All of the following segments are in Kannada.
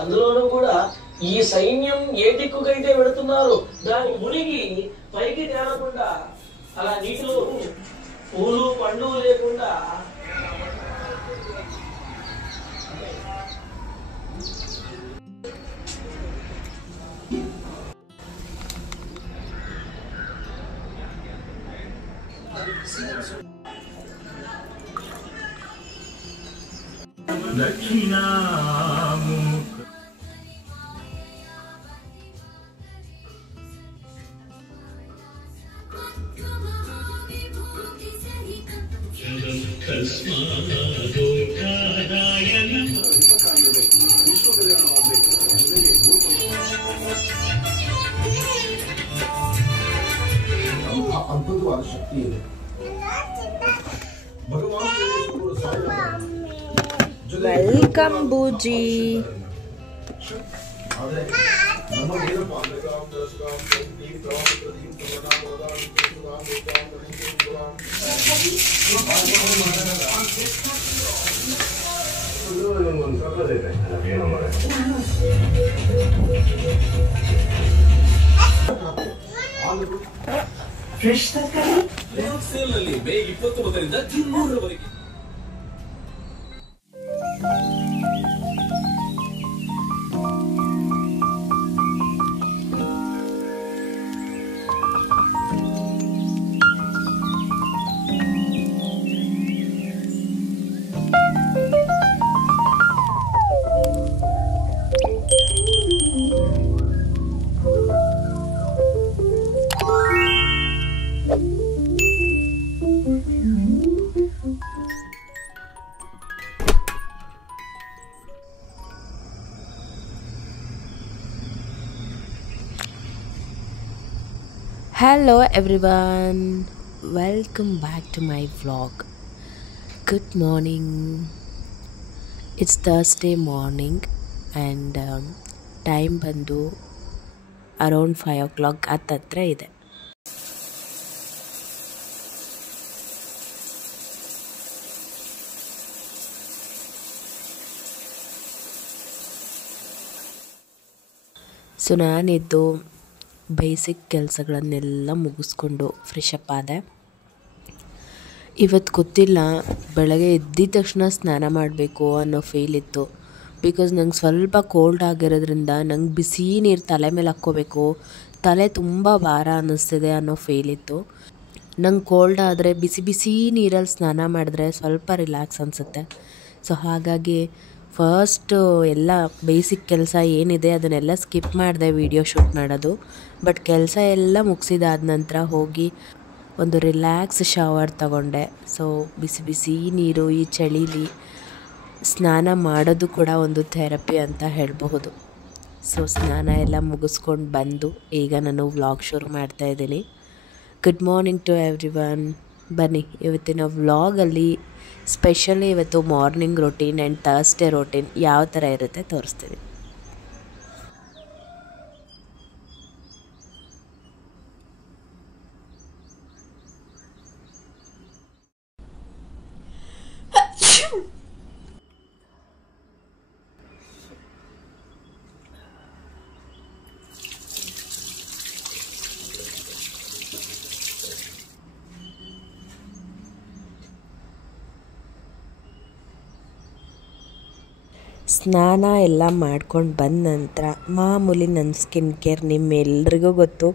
అందులోనూ కూడా ఈ సైన్యం ఏ దిక్కుకైతే వెళుతున్నారు దాని మునిగి పైకి తేలకుండా అలా నీటిలో పూలు పండ్లు లేకుండా ಅದ್ಭುತವಾದ ಶಕ್ತಿ ಇದೆ. ವೆಲ್ಕಮ್ ಬೂಜಿ. ಫ್ರೆಶ್ ತರಕಾರಿ ಸೇಲ್ ನಲ್ಲಿ ಮೇ 29ರಿಂದ ಜೂನ್ 3ರವರೆಗೆ. Hello everyone, welcome back to my vlog. Good morning. It's Thursday morning and time bandu around 5 o'clock ಹತ್ತತ್ರ ಇದೆ. ಸೊ ನಾನಿದ್ದು ಬೇಸಿಕ್ ಕೆಲಸಗಳನ್ನೆಲ್ಲ ಮುಗಿಸ್ಕೊಂಡು ಫ್ರೆಶ್ ಅಪ್ ಆದೆ. ಇವತ್ತು ಗೊತ್ತಿಲ್ಲ, ಬೆಳಗ್ಗೆ ಎದ್ದಿದ ತಕ್ಷಣ ಸ್ನಾನ ಮಾಡಬೇಕು ಅನ್ನೋ ಫೀಲ್ ಇತ್ತು. ಬಿಕಾಸ್ ನಂಗೆ ಸ್ವಲ್ಪ ಕೋಲ್ಡ್ ಆಗಿರೋದ್ರಿಂದ ನಂಗೆ ಬಿಸಿ ನೀರು ತಲೆ ಮೇಲೆ ಹಾಕ್ಕೋಬೇಕು, ತಲೆ ತುಂಬ ಭಾರ ಅನ್ನಿಸ್ತಿದೆ ಅನ್ನೋ ಫೀಲ್ ಇತ್ತು. ನಂಗೆ ಕೋಲ್ಡ್ ಆದರೆ ಬಿಸಿ ಬಿಸಿ ನೀರಲ್ಲಿ ಸ್ನಾನ ಮಾಡಿದ್ರೆ ಸ್ವಲ್ಪ ರಿಲ್ಯಾಕ್ಸ್ ಅನಿಸುತ್ತೆ. ಸೊ ಹಾಗಾಗಿ ಫಸ್ಟ್ ಎಲ್ಲ ಬೇಸಿಕ್ ಕೆಲಸ ಏನಿದೆ ಅದನ್ನೆಲ್ಲ ಸ್ಕಿಪ್ ಮಾಡಿದೆ ವೀಡಿಯೋ ಶೂಟ್ ಮಾಡೋದು. ಬಟ್ ಕೆಲಸ ಎಲ್ಲ ಮುಗಿಸಿದಾದ ನಂತರ ಹೋಗಿ ಒಂದು ರಿಲ್ಯಾಕ್ಸ್ ಶವರ್ ತಗೊಂಡೆ. ಸೊ ಬಿಸಿ ಬಿಸಿ ನೀರು ಈ ಚಳಿಲಿ ಸ್ನಾನ ಮಾಡೋದು ಕೂಡ ಒಂದು ಥೆರಪಿ ಅಂತ ಹೇಳಬಹುದು. ಸೊ ಸ್ನಾನ ಎಲ್ಲ ಮುಗಿಸ್ಕೊಂಡು ಬಂದು ಈಗ ನಾನು ವ್ಲಾಗ್ ಶುರು ಮಾಡ್ತಾಯಿದ್ದೀನಿ. Good morning to everyone. ಬನ್ನಿ ಇವತ್ತಿನ ವ್ಲಾಗಲ್ಲಿ ಸ್ಪೆಷಲಿ ಇವತ್ತು morning routine and Thursday routine ಯಾವ ಥರ ಇರುತ್ತೆ ತೋರಿಸ್ತೀವಿ. ಸ್ನಾನ ಎಲ್ಲ ಮಾಡ್ಕೊಂಡು ಬಂದ ನಂತರ ಮಾಮೂಲಿ ನನ್ನ ಸ್ಕಿನ್ ಕೇರ್ ನಿಮ್ಮೆಲ್ರಿಗೂ ಗೊತ್ತು,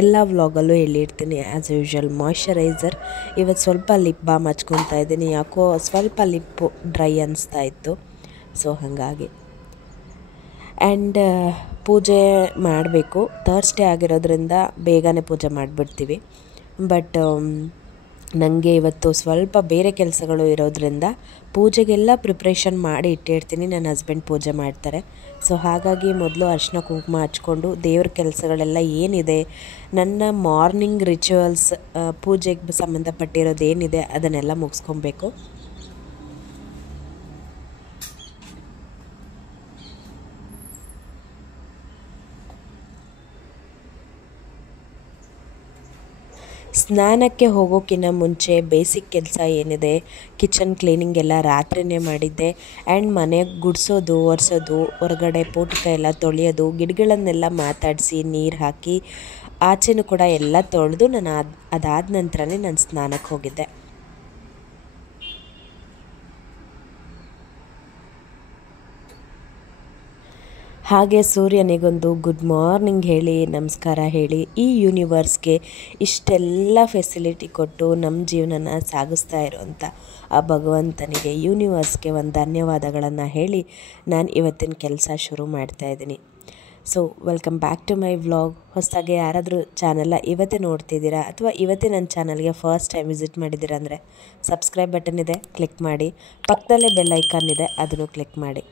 ಎಲ್ಲ ವ್ಲಾಗಲ್ಲೂ ಹೇಳಿರ್ತೀನಿ. As usual moisturiser. ಇವತ್ತು ಸ್ವಲ್ಪ ಲಿಪ್ ಬಾಮ್ ಹಚ್ಕೊತಾ ಇದ್ದೀನಿ, ಯಾಕೋ ಸ್ವಲ್ಪ ಲಿಪ್ಪು ಡ್ರೈ ಅನ್ನಿಸ್ತಾ ಇತ್ತು. ಸೊ ಹಾಗಾಗಿ ಆ್ಯಂಡ್ ಪೂಜೆ ಮಾಡಬೇಕು. ಥರ್ಸ್ಡೇ ಆಗಿರೋದ್ರಿಂದ ಬೇಗನೆ ಪೂಜೆ ಮಾಡಿಬಿಡ್ತೀವಿ. ಬಟ್ ನನಗೆ ಇವತ್ತು ಸ್ವಲ್ಪ ಬೇರೆ ಕೆಲಸಗಳು ಇರೋದ್ರಿಂದ ಪೂಜೆಗೆಲ್ಲ ಪ್ರಿಪ್ರೇಷನ್ ಮಾಡಿ ಇಟ್ಟಿರ್ತೀನಿ. ನನ್ನ ಹಸ್ಬೆಂಡ್ ಪೂಜೆ ಮಾಡ್ತಾರೆ. ಸೊ ಹಾಗಾಗಿ ಮೊದಲು ಅರಿಶಿನ ಕುಂಕುಮ ಹಚ್ಕೊಂಡು ದೇವ್ರ ಕೆಲಸಗಳೆಲ್ಲ ಏನಿದೆ, ನನ್ನ ಮಾರ್ನಿಂಗ್ ರಿಚುವಲ್ಸ್, ಪೂಜೆಗೆ ಸಂಬಂಧಪಟ್ಟಿರೋದು ಏನಿದೆ ಅದನ್ನೆಲ್ಲ ಮುಗಿಸ್ಕೊಬೇಕು. ಸ್ನಾನಕ್ಕೆ ಹೋಗೋಕ್ಕಿಂತ ಮುಂಚೆ ಬೇಸಿಕ್ ಕೆಲಸ ಏನಿದೆ ಕಿಚನ್ ಕ್ಲೀನಿಂಗ್ ಎಲ್ಲ ರಾತ್ರಿನೇ ಮಾಡಿದ್ದೆ. ಆ್ಯಂಡ್ ಮನೆ ಗುಡಿಸೋದು ಒರೆಸೋದು ಹೊರಗಡೆ ಪೋಟಿಕ ಎಲ್ಲ ತೊಳೆಯೋದು ಗಿಡಗಳನ್ನೆಲ್ಲ ಮಾತಾಡಿಸಿ ನೀರು ಹಾಕಿ ಆಚೆನೂ ಕೂಡ ಎಲ್ಲ ತೊಳೆದು ನಾನು ಅದಾದ ನಂತರನೇ ನಾನು ಸ್ನಾನಕ್ಕೆ ಹೋಗಿದ್ದೆ. ಹಾಗೆ ಸೂರ್ಯನಿಗೊಂದು ಗುಡ್ ಮಾರ್ನಿಂಗ್ ಹೇಳಿ ನಮಸ್ಕಾರ ಹೇಳಿ ಈ ಯೂನಿವರ್ಸ್ಗೆ ಇಷ್ಟೆಲ್ಲ ಫೆಸಿಲಿಟಿ ಕೊಟ್ಟು ನಮ್ಮ ಜೀವನನ ಸಾಗಿಸ್ತಾ ಇರೋವಂಥ ಆ ಭಗವಂತನಿಗೆ ಯೂನಿವರ್ಸ್ಗೆ ಒಂದು ಧನ್ಯವಾದಗಳನ್ನು ಹೇಳಿ ನಾನು ಇವತ್ತಿನ ಕೆಲಸ ಶುರು ಮಾಡ್ತಾಯಿದ್ದೀನಿ. So welcome back to my vlog. ಹೊಸದಾಗಿ ಯಾರಾದರೂ ಚಾನಲ್ನ ಇವತ್ತೇ ನೋಡ್ತಿದ್ದೀರಾ ಅಥವಾ ಇವತ್ತೇ ನನ್ನ ಚಾನಲ್ಗೆ ಫಸ್ಟ್ ಟೈಮ್ ವಿಸಿಟ್ ಮಾಡಿದ್ದೀರಾ ಅಂದರೆ ಸಬ್ಸ್ಕ್ರೈಬ್ ಬಟನ್ ಇದೆ, ಕ್ಲಿಕ್ ಮಾಡಿ. ಪಕ್ಕದಲ್ಲೇ ಬೆಲ್ ಐಕಾನ್ ಇದೆ, ಅದನ್ನು ಕ್ಲಿಕ್ ಮಾಡಿ.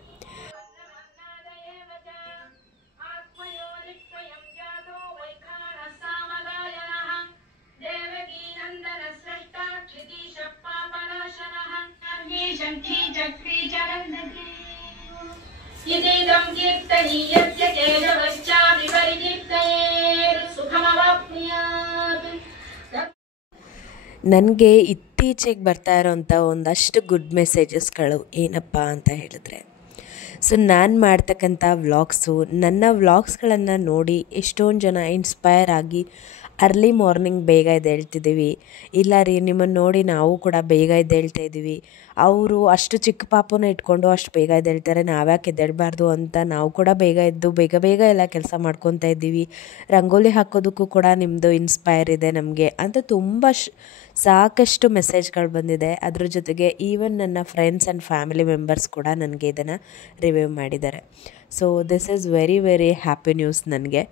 ನನಗೆ ಇತ್ತೀಚೆಗೆ ಬರ್ತಾ ಇರೋವಂಥ ಒಂದಷ್ಟು ಗುಡ್ ಮೆಸೇಜಸ್ಗಳು ಏನಪ್ಪ ಅಂತ ಹೇಳಿದ್ರೆ, ಸೊ ನಾನು ಮಾಡ್ತಕ್ಕಂಥ ವ್ಲಾಗ್ಸು, ನನ್ನ ವ್ಲಾಗ್ಸ್ಗಳನ್ನು ನೋಡಿ ಎಷ್ಟೊಂದು ಜನ ಇನ್ಸ್ಪೈರ್ ಆಗಿ ಅರ್ಲಿ ಮಾರ್ನಿಂಗ್ ಬೇಗ ಎದ್ದೇಳ್ತಿದ್ದೀವಿ, ಇಲ್ಲ ರೀ ನಿಮ್ಮನ್ನು ನೋಡಿ ನಾವು ಕೂಡ ಬೇಗ ಎದ್ದೇಳ್ತಾ ಇದ್ದೀವಿ, ಅವರು ಅಷ್ಟು ಚಿಕ್ಕ ಪಾಪನ ಇಟ್ಕೊಂಡು ಅಷ್ಟು ಬೇಗ ಎದ್ದೇಳ್ತಾರೆ, ನಾವ್ಯಾಕೆ ಎದ್ದೇಳಬಾರ್ದು ಅಂತ ನಾವು ಕೂಡ ಬೇಗ ಎದ್ದು ಬೇಗ ಎಲ್ಲ ಕೆಲಸ ಮಾಡ್ಕೊತಾ ಇದ್ದೀವಿ, ರಂಗೋಲಿ ಹಾಕೋದಕ್ಕೂ ಕೂಡ ನಿಮ್ಮದು ಇನ್ಸ್ಪೈರ್ ಇದೆ ನಮಗೆ ಅಂತ ತುಂಬ ಸಾಕಷ್ಟು ಮೆಸೇಜ್ಗಳು ಬಂದಿದೆ. ಅದ್ರ ಜೊತೆಗೆ ಈವನ್ ನನ್ನ ಫ್ರೆಂಡ್ಸ್ ಆ್ಯಂಡ್ ಫ್ಯಾಮಿಲಿ ಮೆಂಬರ್ಸ್ ಕೂಡ ನನಗೆ ಇದನ್ನು ರಿವ್ಯೂ ಮಾಡಿದ್ದಾರೆ. So this is very very happy news. ನನಗೆ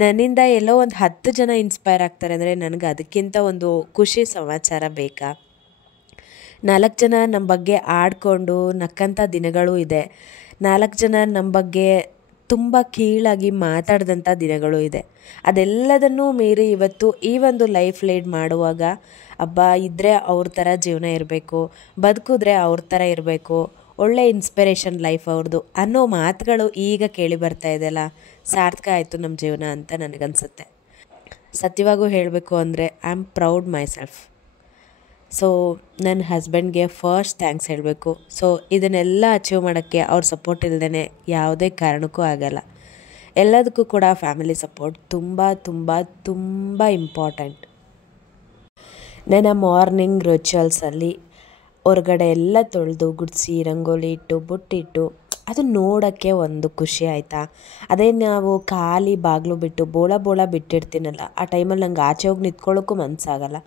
ನನ್ನಿಂದ ಎಲ್ಲೋ ಒಂದು 10 ಜನ ಇನ್ಸ್ಪೈರ್ ಆಗ್ತಾರೆ ಅಂದರೆ ನನಗೆ ಅದಕ್ಕಿಂತ ಒಂದು ಖುಷಿ ಸಮಾಚಾರ ಬೇಕಾ? 4 ಜನ ನಮ್ಮ ಬಗ್ಗೆ ಆಡ್ಕೊಂಡು ನಕ್ಕಂಥ ದಿನಗಳೂ ಇದೆ, 4 ಜನ ನಮ್ಮ ಬಗ್ಗೆ ತುಂಬ ಕೀಳಾಗಿ ಮಾತಾಡಿದಂಥ ದಿನಗಳು ಇದೆ. ಅದೆಲ್ಲದನ್ನೂ ಮೀರಿ ಇವತ್ತು ಈ ಒಂದು ಲೈಫ್ ಲೀಡ್ ಮಾಡುವಾಗ ಇದ್ದರೆ ಅವ್ರ ಥರ ಜೀವನ ಇರಬೇಕು, ಬದುಕಿದ್ರೆ ಅವ್ರ ಥರ ಇರಬೇಕು, ಒಳ್ಳೆ ಇನ್ಸ್ಪಿರೇಷನ್ ಲೈಫ್ ಅವ್ರದ್ದು ಅನ್ನೋ ಮಾತುಗಳು ಈಗ ಕೇಳಿ ಬರ್ತಾ ಇದೆಯಲ್ಲ, ಸಾರ್ಥಕ ಆಯಿತು ನಮ್ಮ ಜೀವನ ಅಂತ ನನಗನ್ಸುತ್ತೆ. ಸತ್ಯವಾಗೂ ಹೇಳಬೇಕು ಅಂದರೆ I am proud my self. So ನನ್ನ ಹಸ್ಬೆಂಡ್ಗೆ ಫಸ್ಟ್ ಥ್ಯಾಂಕ್ಸ್ ಹೇಳಬೇಕು. ಸೊ ಇದನ್ನೆಲ್ಲ ಅಚೀವ್ ಮಾಡೋಕ್ಕೆ ಅವ್ರ ಸಪೋರ್ಟ್ ಇಲ್ಲದೇ ಯಾವುದೇ ಕಾರಣಕ್ಕೂ ಆಗಲ್ಲ. ಎಲ್ಲದಕ್ಕೂ ಕೂಡ ಫ್ಯಾಮಿಲಿ ಸಪೋರ್ಟ್ ತುಂಬ ತುಂಬ ತುಂಬ ಇಂಪಾರ್ಟೆಂಟ್. ನನ್ನ ಮಾರ್ನಿಂಗ್ ರಿಚುವಲ್ಸಲ್ಲಿ ಹೊರಗಡೆ ಎಲ್ಲ ತೊಳೆದು ಗುಡಿಸಿ ರಂಗೋಲಿ ಇಟ್ಟು ಬುಟ್ಟಿಟ್ಟು ಅದು ನೋಡೋಕ್ಕೆ ಒಂದು ಖುಷಿ ಆಯಿತಾ. ಅದೇ ನಾವು ಖಾಲಿ ಬಾಗಿಲು ಬಿಟ್ಟು ಬೋಳ ಬಿಟ್ಟಿರ್ತೀನಲ್ಲ, ಆ ಟೈಮಲ್ಲಿ ನಂಗೆ ಆಚೆ ಹೋಗಿ ನಿಂತ್ಕೊಳ್ಳೋಕ್ಕೂ ಮನಸ್ಸಾಗಲ್ಲ.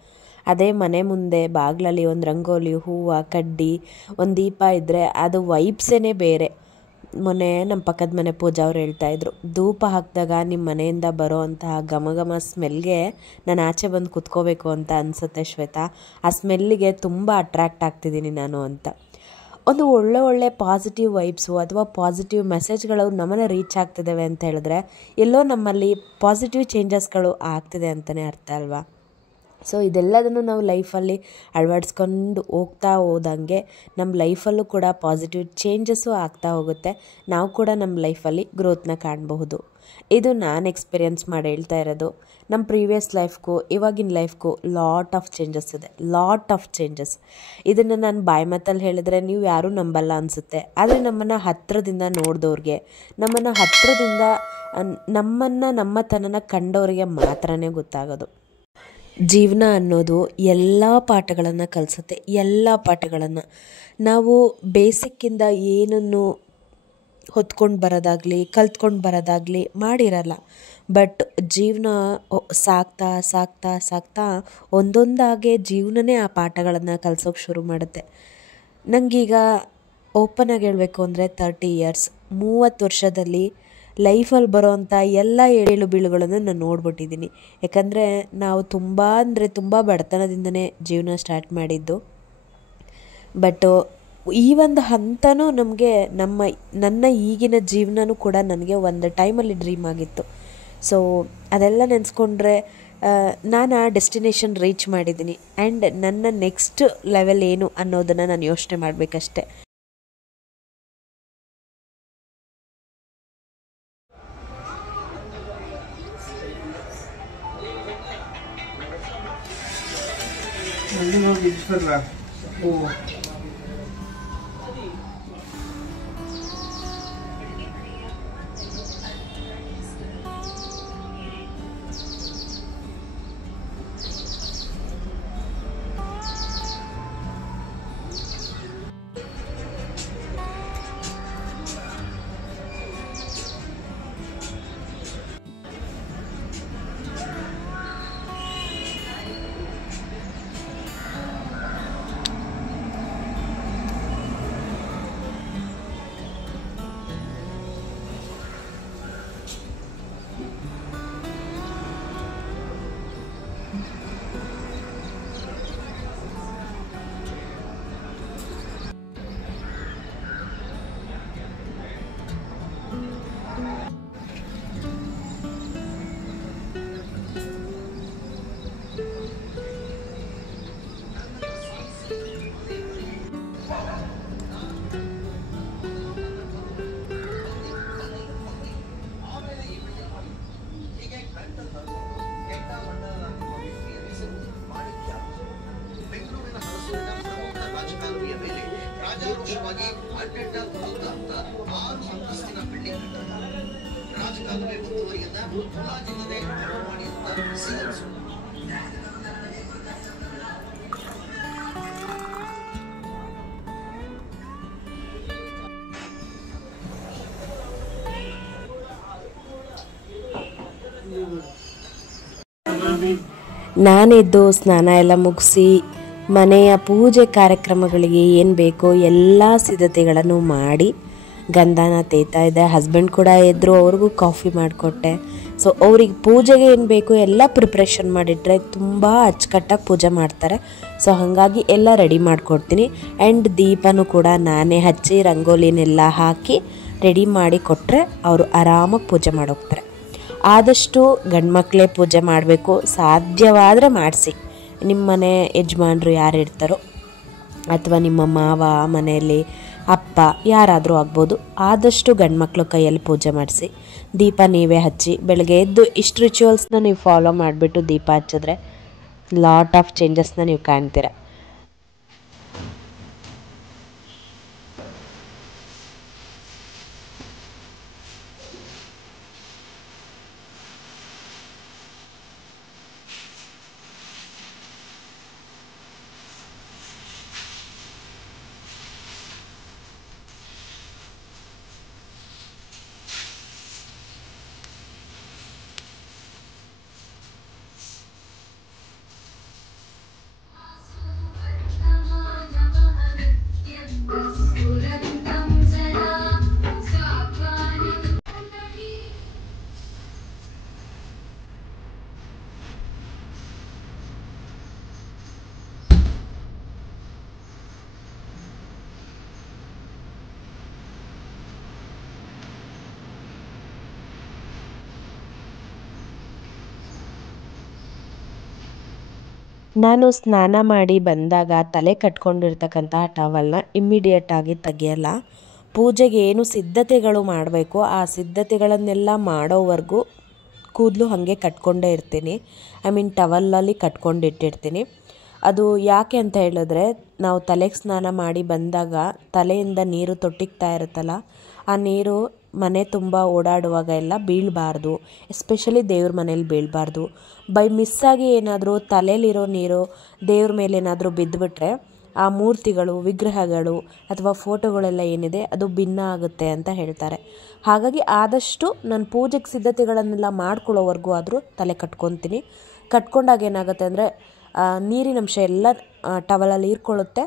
ಅದೇ ಮನೆ ಮುಂದೆ ಬಾಗಿಲಲ್ಲಿ ಒಂದು ರಂಗೋಲಿ, ಹೂವು, ಕಡ್ಡಿ, ಒಂದು ದೀಪ ಇದ್ದರೆ ಅದು ವೈಬ್ಸೇ ಬೇರೆ. ಮೊನ್ನೆ ನಮ್ಮ ಪಕ್ಕದ ಮನೆ ಪೂಜಾ ಅವ್ರು ಹೇಳ್ತಾಯಿದ್ರು, ಧೂಪ ಹಾಕಿದಾಗ ನಿಮ್ಮ ಮನೆಯಿಂದ ಬರೋ ಅಂತಹ ಘಮ ಸ್ಮೆಲ್ಗೆ ನಾನು ಆಚೆ ಬಂದು ಕುತ್ಕೋಬೇಕು ಅಂತ ಅನಿಸುತ್ತೆ ಶ್ವೇತಾ. ಆ ಸ್ಮೆಲ್ಲಿಗೆ ತುಂಬ ಅಟ್ರ್ಯಾಕ್ಟ್ ಆಗ್ತಿದ್ದೀನಿ ನಾನು ಅಂತ. ಒಂದು ಒಳ್ಳೆ ಪಾಸಿಟಿವ್ ವೈಬ್ಸು ಅಥವಾ ಪಾಸಿಟಿವ್ ಮೆಸೇಜ್ಗಳು ನಮ್ಮನ್ನು ರೀಚ್ ಆಗ್ತಿದ್ದಾವೆ ಅಂತ ಹೇಳಿದ್ರೆ ಎಲ್ಲೋ ನಮ್ಮಲ್ಲಿ ಪಾಸಿಟಿವ್ ಚೇಂಜಸ್ಗಳು ಆಗ್ತಿದೆ ಅಂತಲೇ ಅರ್ಥ ಅಲ್ವಾ. ಸೊ ಇದೆಲ್ಲದನ್ನು ನಾವು ಲೈಫಲ್ಲಿ ಅಳವಡಿಸ್ಕೊಂಡು ಹೋಗ್ತಾ ಹೋದಂಗೆ ನಮ್ಮ ಲೈಫಲ್ಲೂ ಕೂಡ ಪಾಸಿಟಿವ್ ಚೇಂಜಸ್ಸು ಆಗ್ತಾ ಹೋಗುತ್ತೆ. ನಾವು ಕೂಡ ನಮ್ಮ ಲೈಫಲ್ಲಿ ಗ್ರೋತ್ನ ಕಾಣಬಹುದು. ಇದು ನಾನು ಎಕ್ಸ್ಪೀರಿಯೆನ್ಸ್ ಮಾಡಿ ಹೇಳ್ತಾ ಇರೋದು. ನಮ್ಮ ಪ್ರೀವಿಯಸ್ ಲೈಫ್ಗೂ ಇವಾಗಿನ ಲೈಫ್ಗೂ ಲಾಟ್ ಆಫ್ ಚೇಂಜಸ್ ಇದೆ, ಲಾಟ್ ಆಫ್ ಚೇಂಜಸ್. ಇದನ್ನು ನಾನು ಬಾಯಿ ಮಾತಲ್ಲಿ ಹೇಳಿದ್ರೆ ನೀವು ಯಾರೂ ನಂಬಲ್ಲ ಅನಿಸುತ್ತೆ. ಆದರೆ ನಮ್ಮನ್ನು ಹತ್ತಿರದಿಂದ ನೋಡಿದವ್ರಿಗೆ, ನಮ್ಮನ್ನು ಹತ್ತಿರದಿಂದ ನಮ್ಮತನನ ಕಂಡವರಿಗೆ ಮಾತ್ರನೇ ಗೊತ್ತಾಗೋದು. ಜೀವನ ಅನ್ನೋದು ಎಲ್ಲ ಪಾಠಗಳನ್ನು ಕಲಿಸುತ್ತೆ. ಎಲ್ಲ ಪಾಠಗಳನ್ನು ನಾವು ಬೇಸಿಕ್ಕಿಂದ ಏನನ್ನು ಹೊತ್ಕೊಂಡು ಬರೋದಾಗಲಿ ಕಲ್ತ್ಕೊಂಡು ಬರೋದಾಗಲಿ ಮಾಡಿರಲ್ಲ. ಬಟ್ ಜೀವನ ಸಾಕ್ತಾ ಸಾಕ್ತಾ ಸಾಕ್ತಾ ಒಂದೊಂದಾಗೆ ಜೀವನನೇ ಆ ಪಾಠಗಳನ್ನು ಕಲಿಸೋಕೆ ಶುರು ಮಾಡುತ್ತೆ. ನನಗೀಗ ಓಪನಾಗಿ ಹೇಳಬೇಕು ಅಂದರೆ 30 ಇಯರ್ಸ್, 30 ವರ್ಷದಲ್ಲಿ ಲೈಫಲ್ಲಿ ಬರೋವಂಥ ಎಲ್ಲ ಏಳು ಬೀಳುಗಳನ್ನು ನಾನು ನೋಡ್ಬಿಟ್ಟಿದ್ದೀನಿ. ಯಾಕಂದರೆ ನಾವು ತುಂಬ ಬಡತನದಿಂದನೇ ಜೀವನ ಸ್ಟಾರ್ಟ್ ಮಾಡಿದ್ದು. ಬಟ್ ಈ ಒಂದು ಹಂತನೂ ನಮಗೆ ನನ್ನ ಈಗಿನ ಜೀವನನೂ ಕೂಡ ನನಗೆ ಒಂದು ಟೈಮಲ್ಲಿ ಡ್ರೀಮ್ ಆಗಿತ್ತು. ಸೊ ಅದೆಲ್ಲ ನೆನೆಸ್ಕೊಂಡ್ರೆ ನಾನು ಆ ಡೆಸ್ಟಿನೇಷನ್ ರೀಚ್ ಮಾಡಿದ್ದೀನಿ. ಆ್ಯಂಡ್ ನನ್ನ ನೆಕ್ಸ್ಟ್ ಲೆವೆಲ್ ಏನು ಅನ್ನೋದನ್ನು ನಾನು ಯೋಚನೆ ಮಾಡಬೇಕಷ್ಟೆ. ರಾಜಾರೋಷವಾಗಿ ಅಡ್ಡ ಅಂತ 6 ಅಂತಸ್ತಿನ ಬಿಲ್ಡಿಂಗ್ ಕಟ್ಟದ ರಾಜಕಾಲುವೆ ಮುಂದುವರಿಯದ ಮುಲಾಜಿಲ್ಲದೆ ಮಾಡಿದ ಸಿಎಸ್ ನಾನೆದ್ದು ಸ್ನಾನ ಎಲ್ಲ ಮುಗಿಸಿ ಮನೆಯ ಪೂಜೆ ಕಾರ್ಯಕ್ರಮಗಳಿಗೆ ಏನು ಬೇಕೋ ಎಲ್ಲ ಸಿದ್ಧತೆಗಳನ್ನು ಮಾಡಿ ಗಂಧನ ತೇಯ್ತಾ ಇದ್ದೆ. ಹಸ್ಬೆಂಡ್ ಕೂಡ ಇದ್ದರು, ಅವ್ರಿಗೂ ಕಾಫಿ ಮಾಡಿಕೊಟ್ಟೆ. ಸೊ ಅವ್ರಿಗೆ ಪೂಜೆಗೆ ಏನು ಬೇಕು ಎಲ್ಲ ಪ್ರಿಪ್ರೇಷನ್ ಮಾಡಿಟ್ರೆ ತುಂಬ ಅಚ್ಚುಕಟ್ಟಾಗಿ ಪೂಜೆ ಮಾಡ್ತಾರೆ. ಸೊ ಹಾಗಾಗಿ ಎಲ್ಲ ರೆಡಿ ಮಾಡಿಕೊಡ್ತೀನಿ. ಆ್ಯಂಡ್ ದೀಪನೂ ಕೂಡ ನಾನೇ ಹಚ್ಚಿ ರಂಗೋಲಿನೆಲ್ಲ ಹಾಕಿ ರೆಡಿ ಮಾಡಿ ಕೊಟ್ಟರೆ ಅವರು ಆರಾಮಾಗಿ ಪೂಜೆ ಮಾಡೋಗ್ತಾರೆ. ಆದಷ್ಟು ಗಂಡು ಮಕ್ಕಳೇ ಪೂಜೆ ಮಾಡಬೇಕು, ಸಾಧ್ಯವಾದರೆ ಮಾಡಿಸಿ. ನಿಮ್ಮ ಮನೆ ಯಜಮಾನ್ರು ಯಾರು ಇರ್ತಾರೋ ಅಥವಾ ನಿಮ್ಮ ಮಾವ ಮನೆಯಲ್ಲಿ ಅಪ್ಪ ಯಾರಾದರೂ ಆಗ್ಬೋದು, ಆದಷ್ಟು ಗಂಡು ಮಕ್ಕಳು ಕೈಯಲ್ಲಿ ಪೂಜೆ ಮಾಡಿಸಿ. ದೀಪ ನೀವೇ ಹಚ್ಚಿ ಬೆಳಗ್ಗೆ ಎದ್ದು ಇಷ್ಟು ರಿಚುವಲ್ಸ್ನ ನೀವು ಫಾಲೋ ಮಾಡಿಬಿಟ್ಟು ದೀಪ ಹಚ್ಚಿದ್ರೆ ಲಾಟ್ ಆಫ್ ಚೇಂಜಸ್ನ ನೀವು ಕಾಣ್ತೀರ. ನಾನು ಸ್ನಾನ ಮಾಡಿ ಬಂದಾಗ ತಲೆ ಕಟ್ಕೊಂಡಿರ್ತಕ್ಕಂತಹ ಟವಲ್ನ ಇಮ್ಮಿಡಿಯೇಟಾಗಿ ತೆಗೆಯಲ್ಲ. ಪೂಜೆಗೆ ಏನು ಸಿದ್ಧತೆಗಳು ಮಾಡಬೇಕು ಆ ಸಿದ್ಧತೆಗಳನ್ನೆಲ್ಲ ಮಾಡೋವರೆಗೂ ಕೂದಲು ಹಾಗೆ ಕಟ್ಕೊಂಡೇ ಇರ್ತೀನಿ. ಟವಲಲ್ಲಿ ಕಟ್ಕೊಂಡಿಟ್ಟಿರ್ತೀನಿ. ಅದು ಯಾಕೆ ಅಂತ ಹೇಳಿದ್ರೆ, ನಾವು ತಲೆಗೆ ಸ್ನಾನ ಮಾಡಿ ಬಂದಾಗ ತಲೆಯಿಂದ ನೀರು ತೊಟ್ಟಿಗ್ತಾ ಇರುತ್ತಲ್ಲ, ಆ ನೀರು ಮನೆ ತುಂಬ ಓಡಾಡುವಾಗ ಎಲ್ಲ ಬೀಳಬಾರ್ದು. ಎಸ್ಪೆಷಲಿ ದೇವ್ರ ಮನೇಲಿ ಬೀಳಬಾರ್ದು. ಬೈ ಮಿಸ್ಸಾಗಿ ಏನಾದರೂ ತಲೆಯಲ್ಲಿರೋ ನೀರು ದೇವ್ರ ಮೇಲೆ ಏನಾದರೂ ಬಿದ್ದುಬಿಟ್ರೆ ಆ ಮೂರ್ತಿಗಳು, ವಿಗ್ರಹಗಳು ಅಥವಾ ಫೋಟೋಗಳೆಲ್ಲ ಏನಿದೆ ಅದು ಭಿನ್ನ ಆಗುತ್ತೆ ಅಂತ ಹೇಳ್ತಾರೆ. ಹಾಗಾಗಿ ಆದಷ್ಟು ನಾನು ಪೂಜೆಗೆ ಸಿದ್ಧತೆಗಳನ್ನೆಲ್ಲ ಮಾಡ್ಕೊಳ್ಳೋವರೆಗೂ ಆದರೂ ತಲೆ ಕಟ್ಕೊತೀನಿ. ಕಟ್ಕೊಂಡಾಗ ಏನಾಗುತ್ತೆ ಅಂದರೆ ನೀರಿನ ಅಂಶ ಎಲ್ಲ ಟವಲಲ್ಲಿ ಹೀರ್ಕೊಳ್ಳುತ್ತೆ.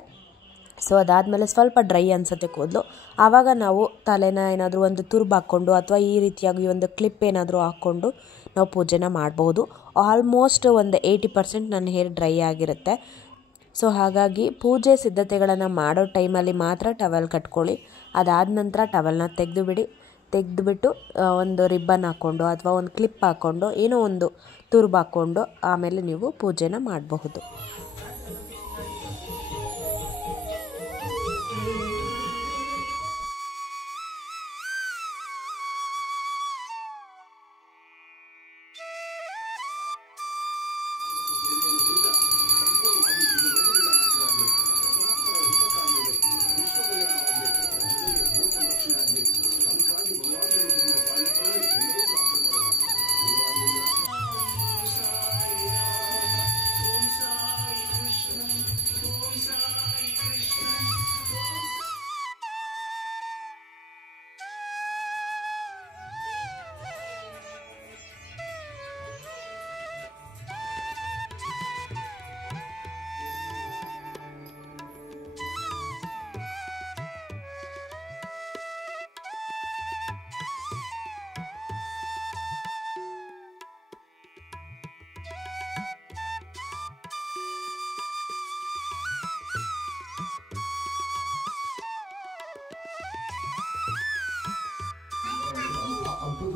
ಸೊ ಅದಾದಮೇಲೆ ಸ್ವಲ್ಪ ಡ್ರೈ ಅನಿಸುತ್ತೆ ಕೂದಲು. ಆವಾಗ ನಾವು ತಲೆನ ಏನಾದರೂ ಒಂದು ತುರ್ಬು ಹಾಕ್ಕೊಂಡು ಅಥವಾ ಈ ರೀತಿಯಾಗಿ ಒಂದು ಕ್ಲಿಪ್ ಏನಾದರೂ ಹಾಕ್ಕೊಂಡು ನಾವು ಪೂಜೆನ ಮಾಡ್ಬೋದು. ಆಲ್ಮೋಸ್ಟ್ ಒಂದು 80% ನನ್ನ ಹೇರ್ ಡ್ರೈ ಆಗಿರುತ್ತೆ. ಸೊ ಹಾಗಾಗಿ ಪೂಜೆ ಸಿದ್ಧತೆಗಳನ್ನು ಮಾಡೋ ಟೈಮಲ್ಲಿ ಮಾತ್ರ ಟವಲ್ ಕಟ್ಕೊಳ್ಳಿ. ಅದಾದ ನಂತರ ಟವಲ್ನ ತೆಗೆದುಬಿಟ್ಟು ಒಂದು ರಿಬ್ಬನ್ ಹಾಕ್ಕೊಂಡು ಅಥವಾ ಒಂದು ಕ್ಲಿಪ್ ಹಾಕ್ಕೊಂಡು ಏನೋ ಒಂದು ತುರ್ಬು ಹಾಕ್ಕೊಂಡು ಆಮೇಲೆ ನೀವು ಪೂಜೆನ ಮಾಡಬಹುದು.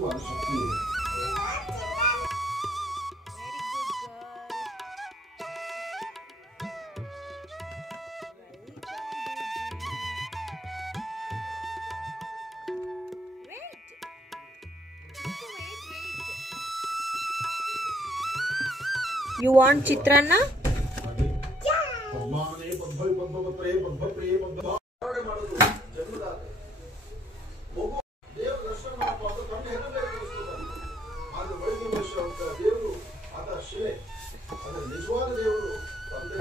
ಅದ್ಭುತವಾದ ಶಕ್ತಿ ಇದೆ. You want ಚಿತ್ರಾನ್ನ? ನಿಜವಾದ ದೇವರು ತಂದೆ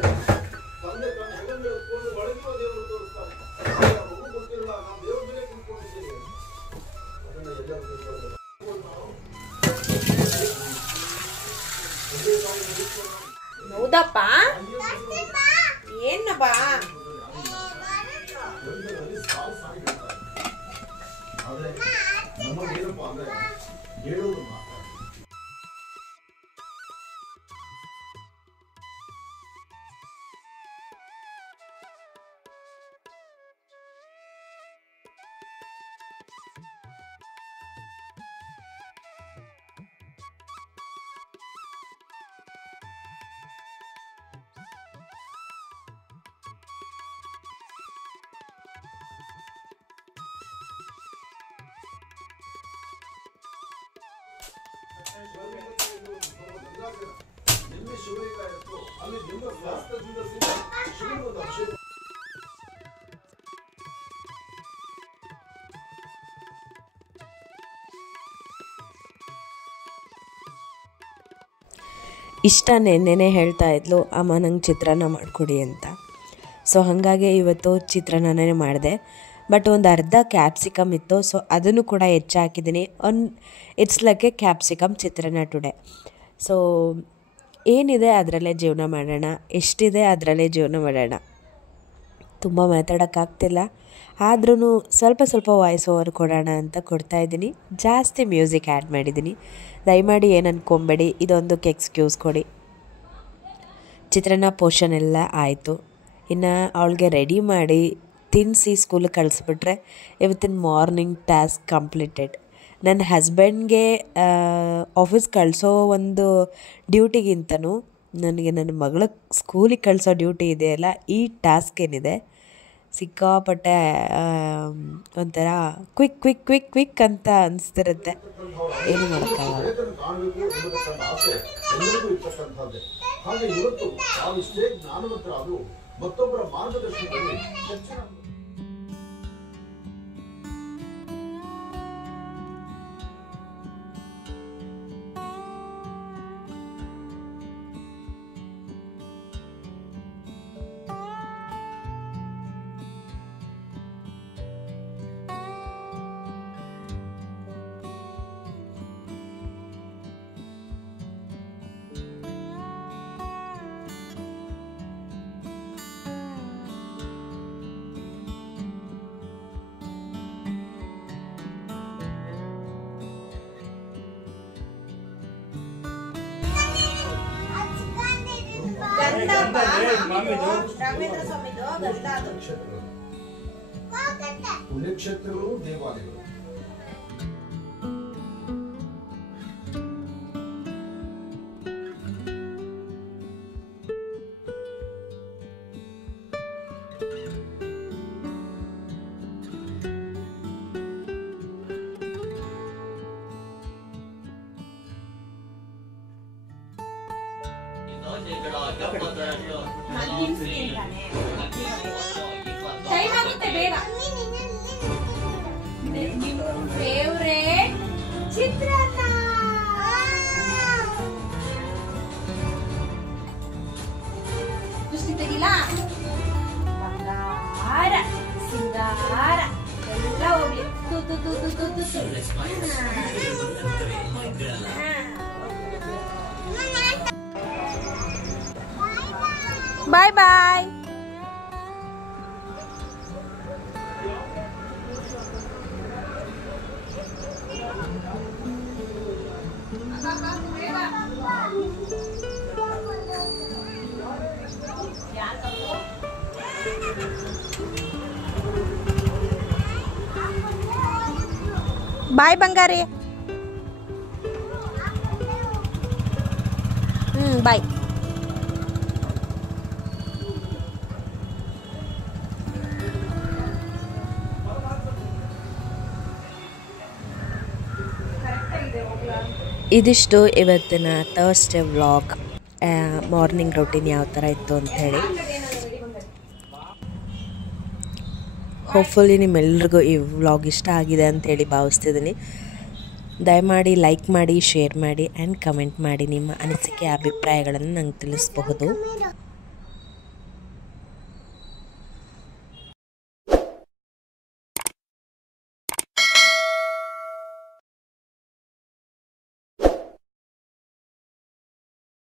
ತಂದೆ ತನ್ನ ಹೆಗಲ ಮೇಲೆ ಒಳಗಿರುವ ದೇವರು ತೋರಿಸ್ತಾನೆ. ಮಗು ಗೊತ್ತಿರಲ್ಲ, ನಾವು ದೇವ್ರ ಮೇಲೆ ಕುತ್ಕೊಂಡಿದ್ದೇವೆ, ಅದನ್ನ ಎಲ್ಲರೂ ತಿಳ್ಕೊಳ್ಬೇಕು. ಹೌದಪ್ಪ, ಏನಪ್ಪ ಆದ್ರೆ ನಮಗೇನಪ್ಪ ಅಂದ್ರೆ ಹೇಳೋದು ಮಾತ್ರ. ನಿನ್ನೆ ಶಿವಲಿಂಗ ಇತ್ತು, ಅಲ್ಲಿ ನಿಮ್ಮ ಸ್ವಾಸ್ಥ್ಯದಿಂದ ಶಿವಲಿಂಗದ ಅಭಿಷೇಕ. ಇಷ್ಟ ನೆನ್ನೆನೇ ಹೇಳ್ತಾ ಇದ್ಲು ಅಮ್ಮ ನಂಗೆ ಚಿತ್ರಾನ್ನ ಮಾಡಿಕೊಡಿ ಅಂತ. ಸೊ ಹಾಗಾಗಿ ಇವತ್ತು ಚಿತ್ರಾನ್ನನೇ ಮಾಡಿದೆ. ಬಟ್ ಒಂದು ಅರ್ಧ ಕ್ಯಾಪ್ಸಿಕಮ್ ಇತ್ತು, ಸೊ ಅದನ್ನು ಕೂಡ ಹೆಚ್ಚು ಹಾಕಿದ್ದೀನಿ. It's like A capsicum chitranna today. So ಏನಿದೆ ಅದರಲ್ಲೇ ಜೀವನ ಮಾಡೋಣ, ಎಷ್ಟಿದೆ ಅದರಲ್ಲೇ ಜೀವನ ಮಾಡೋಣ. ತುಂಬ ಮಾತಾಡೋಕ್ಕಾಗ್ತಿಲ್ಲ, ಆದ್ರೂ ಸ್ವಲ್ಪ ಸ್ವಲ್ಪ ವಾಯ್ಸ್ ಓವರ್ ಕೊಡೋಣ ಅಂತ ಕೊಡ್ತಾಯಿದ್ದೀನಿ. ಜಾಸ್ತಿ ಮ್ಯೂಸಿಕ್ ಆ್ಯಡ್ ಮಾಡಿದ್ದೀನಿ, ದಯಮಾಡಿ ಏನು ಅಂದ್ಕೊಬೇಡಿ, ಇದೊಂದಕ್ಕೆ ಎಕ್ಸ್ಕ್ಯೂಸ್ ಕೊಡಿ. ಚಿತ್ರಾನ್ನ ಪೋರ್ಷನ್ ಎಲ್ಲ ಆಯಿತು. ಇನ್ನು ಅವಳಿಗೆ ರೆಡಿ ಮಾಡಿ ತಿನ್ನಿಸಿ ಸ್ಕೂಲಿಗೆ ಕಳಿಸ್ಬಿಟ್ರೆ ಇವತ್ತಿನ ಮಾರ್ನಿಂಗ್ ಟಾಸ್ಕ್ ಕಂಪ್ಲೀಟೆಡ್. ನನ್ನ ಹಸ್ಬೆಂಡ್ಗೆ ಆಫೀಸ್ ಕಳಿಸೋ ಒಂದು ಡ್ಯೂಟಿಗಿಂತನೂ ನನಗೆ ನನ್ನ ಮಗಳ ಸ್ಕೂಲಿಗೆ ಕಳಿಸೋ ಡ್ಯೂಟಿ ಇದೆಯಲ್ಲ, ಈ ಟಾಸ್ಕ್ ಏನಿದೆ ಸಿಕ್ಕಾಪಟ್ಟೆ ಒಂಥರ ಕ್ವಿಕ್ ಕ್ವಿಕ್ ಕ್ವಿಕ್ ಕ್ವಿಕ್ ಅಂತ ಅನಿಸ್ತಿರುತ್ತೆ. ಏನು ಮಾಡೋಕ್ಕಾಗಲ್ಲ. ಹಾಗೆ ಇವತ್ತು ನಾವು ಇಷ್ಟೇ ಜ್ಞಾನವಂತರಾದರೂ ಮತ್ತೊಬ್ಬರ ಮಾರ್ಗದರ್ಶನದಲ್ಲಿ ಹೆಚ್ಚಿನ ಪುಣ್ಯಕ್ಷೇತ್ರಗಳು, ದೇವಾಲಯಗಳು. ಫೇವ್ರೇಟ್ ಚಿತ್ರಾನ್ನ. ದೃಷ್ಟಿ ತೆಗಿಲ್ಲ, ಬಂಗಾರ ಸಿಂಗಾರ ಎಲ್ಲ ಹೋಗ್ಲಿ. ಬಾಯ್ ಬಾಯ್. ಬಾಯ್ ಬಂಗಾರಿ. ಬಾಯ್. ಇದಿಷ್ಟು ಇವತ್ತಿನ ಥರ್ಸ್ಡೇ ವ್ಲಾಗ್. ಮಾರ್ನಿಂಗ್ ರೊಟೀನ್ ಯಾವ ಥರ ಇತ್ತು ಅಂಥೇಳಿ. ಹೋಪ್ಫುಲಿ ನಿಮ್ಮೆಲ್ರಿಗೂ ಈ ವ್ಲಾಗ್ ಇಷ್ಟ ಆಗಿದೆ ಅಂಥೇಳಿ ಭಾವಿಸ್ತಿದ್ದೀನಿ. ದಯಮಾಡಿ ಲೈಕ್ ಮಾಡಿ, ಶೇರ್ ಮಾಡಿ ಆ್ಯಂಡ್ ಕಮೆಂಟ್ ಮಾಡಿ. ನಿಮ್ಮ ಅನಿಸಿಕೆ ಅಭಿಪ್ರಾಯಗಳನ್ನು ನಂಗೆ ತಿಳಿಸಬಹುದು.